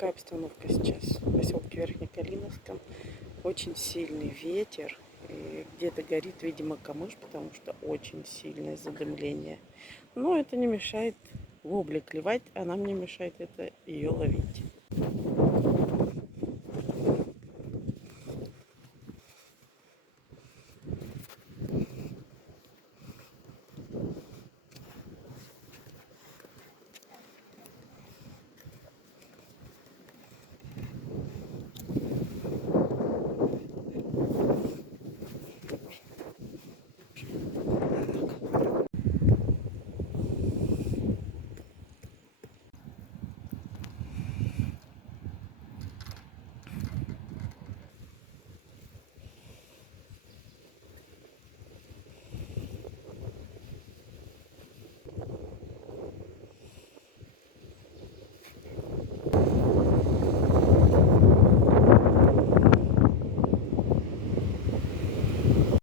какая обстановка сейчас в поселке Верхнекалиновском. Очень сильный ветер. И где-то горит, видимо, камыш, потому что очень сильное задымление. Но это не мешает вобле клевать, а нам не мешает это ее ловить.